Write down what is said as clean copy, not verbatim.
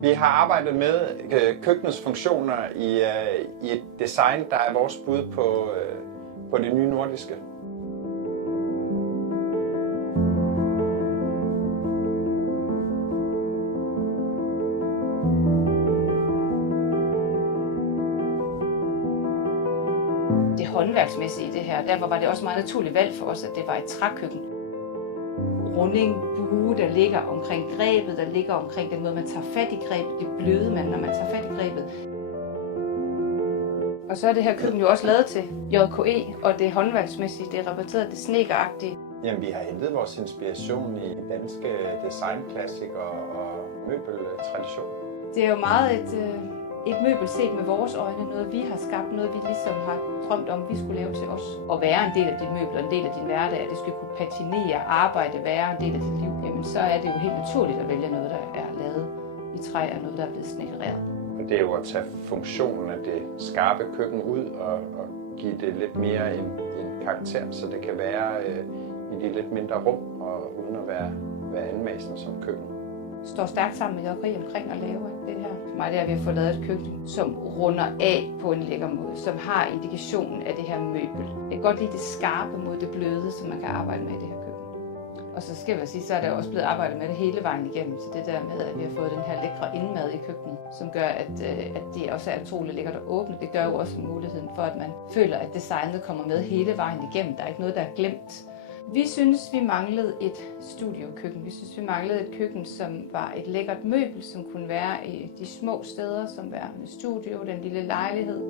Vi har arbejdet med køkkenets funktioner i et design, der er vores bud på det nye nordiske. Det håndværksmæssige i det her, derfor var det også meget naturligt valg for os, at det var et trækøkken. Runding, bue, der ligger omkring grebet, der ligger omkring den måde, man tager fat i grebet, det bløde man, når man tager fat i grebet. Og så er det her køkken jo også lavet til JKE, og det håndværksmæssige, det er rapporteret det snedkeragtige. Jamen, vi har hentet vores inspiration i danske designklassikere og møbeltradition. Det er jo meget et møbel set med vores øjne, noget vi har skabt, noget vi ligesom har drømt om, vi skulle lave til os. Og være en del af dit møbel og en del af din hverdag, at det skal kunne patinere, arbejde, være en del af dit liv, jamen så er det jo helt naturligt at vælge noget, der er lavet i træ og noget, der er blevet snekkereret. Det er jo at tage funktionen af det skarpe køkken ud og give det lidt mere en karakter, så det kan være i de lidt mindre rum, og uden at være anmassende som køkken. Står stærkt sammen med JKE omkring at lave det her. For mig det er, at vi har fået lavet et køkken, som runder af på en lækker måde, som har indikationen af det her møbel. Jeg kan godt lide det skarpe mod det bløde, som man kan arbejde med i det her køkken. Og så skal jeg sige, så er der også blevet arbejdet med det hele vejen igennem. Så det der med, at vi har fået den her lækre indmad i køkkenet, som gør, at det også er utroligt lækkert at åbne. Det gør jo også muligheden for, at man føler, at designet kommer med hele vejen igennem. Der er ikke noget, der er glemt. Vi synes, vi manglede et studiokøkken. Vi synes, vi manglede et køkken, som var et lækkert møbel, som kunne være i de små steder, som var studio, den lille lejlighed.